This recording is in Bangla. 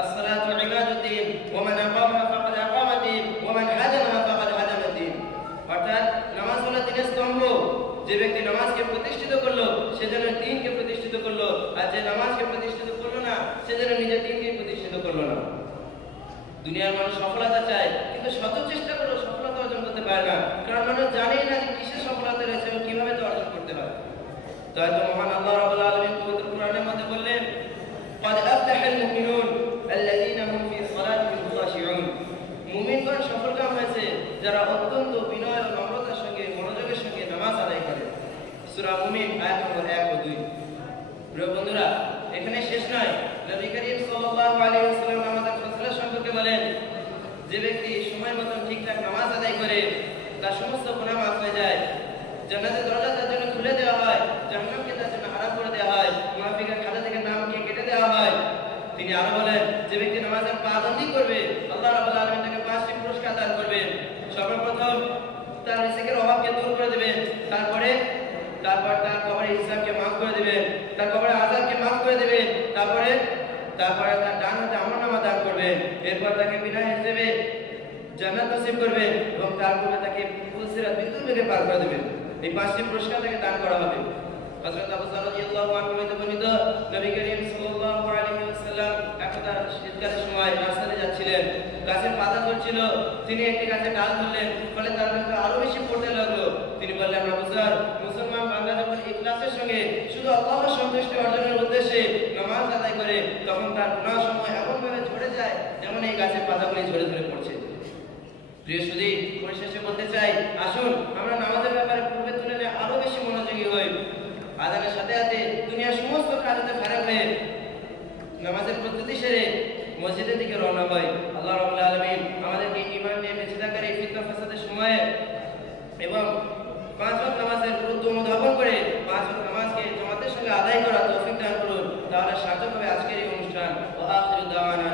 আসসালাতু ইমাদুদ্দিন ওয়া মান আকামাহা ফাকাদ আকামাদ্দিন ওয়া মান হাদামাহা ফাকাদ হাদামাদ্দিন। অর্থাৎ নামাজ হলো দ্বীনের স্তম্ভ। যে ব্যক্তি নামাজকে প্রতিষ্ঠিত করলো সে যেন দ্বীনকে প্রতিষ্ঠিত করলো, আর যে নামাজকে প্রতিষ্ঠিত করলো না সে যেন নিজের দ্বীনকে প্রতিষ্ঠিত করলো না। দুনিয়ার মানুষ সফলতা চায়, কিন্তু শত চেষ্টা করেও সফলতা অর্জন করতে পারে না, কারণ মানুষ জানেই না যে কিসের সফলতা রয়েছে এবং কিভাবে তা অর্জন করতে হয়। তো হয়তো মহান আল্লাহ রাব্বুল আলামিন পবিত্র কোরআনের মধ্যে বললেন, قد أفلح المؤمنون الذين هم في صلاتهم خاشعون। মুমিনগণ সফলকাম হয়েছে যারা অত্যন্ত বিনয় ও নম্রতার সঙ্গে মনোযোগের সঙ্গে নামাজ আদায় করে। সূরা মুমিন আয়াত নম্বর 1 ও 2। প্রিয় বন্ধুরা, এখানে শেষ নয়। নবী করিম সাল্লাল্লাহু আলাইহি ওয়াসাল্লাম নামাজের ফজিলত সম্পর্কে বলেন, যে ব্যক্তি সময় মতো ঠিকঠাক নামাজ আদায় করে তার সমস্ত গুনাহ মাফ হয়ে যায়, জান্নাতের দরজা তার জন্য খুলে দেওয়া হয়, জাহান্নামকে তার জন্য হারাম করে দেওয়া হয়, মুনাফিকের খাতা থেকে নামকে কেটে দেওয়া হয়। তিনি আরো বলেন, যে ব্যক্তি নামাজের পাবন্দি করবে আল্লাহ রাব্বুল আলামিন তাকে 5টি পুরস্কার দান করবেন। সর্বপ্রথম তার রিজিকের অভাবকে দূর করে দিবেন, তারপর তার কবরের হিসাবকে মাফ করে দিবেন, তার কবরের আযাবকে মাফ করে দিবেন, তারপরে তার ডান হাতে আমলনামা দান করবেন, এরপর তাকে বিনা হিসেবে জান্নাত নসিব করবেন এবং তারপরে তাকে পুলসিরাত বিদ্যুৎ বেগে পার করে দিবেন। এই 5টি পুরস্কার তাকে দান করা হবে। হযরত আবু যর রাদিয়াল্লাহু আনহু হতে বর্ণিত, নবী করিম সাল্লাল্লাহু আলাইহি ওয়াসাল্লাম একদা শীতকালের সময় রাস্তাতে যাচ্ছিলেন, গাছের পাতা ঝরছিল, তিনি একটি গাছের ডাল ধরলেন, ফলে তার মধ্যে আরো বেশি পড়তে লাগলো। তিনি বললেন, আবু যর, মুসলমান বান্দা যখন ইখলাসের সঙ্গে শুধু আল্লাহর সন্তুষ্টি অর্জনের উদ্দেশ্যে নামাজ আদায় করে, তখন তার গুনাহ সময় এমন ভাবে ঝরে যায় যেমন এই গাছের পাতাগুলি ঝরে ঝরে পড়ছে। প্রিয় সুধী, পরিশেষে বলতে চাই, আসুন আমরা নামাজের ব্যাপারে পূর্বের তুলনায় আরো বেশি মনোযোগী হই। আযানের সাথে সাথে দুনিয়ার সমস্ত কাজে ফারাক হয়ে নামাজের প্রস্তুতি সেরে মসজিদের দিকে রওনা হই। আল্লাহ রাব্বুল আলামিন আমাদেরকে ঈমান নিয়ে বেঁচে থাকার এই ফিতনা ফাসাদের সময়ে এবং 5 ওয়াক্ত নামাজের গুরুত্ব অনুধাবন করে 5 ওয়াক্ত নামাজকে জামাতের সঙ্গে আদায় করার তৌফিক দান করুন। তাহলে সার্থক হবে আজকের এই অনুষ্ঠান। ওয়া আখিরু দাওয়ানা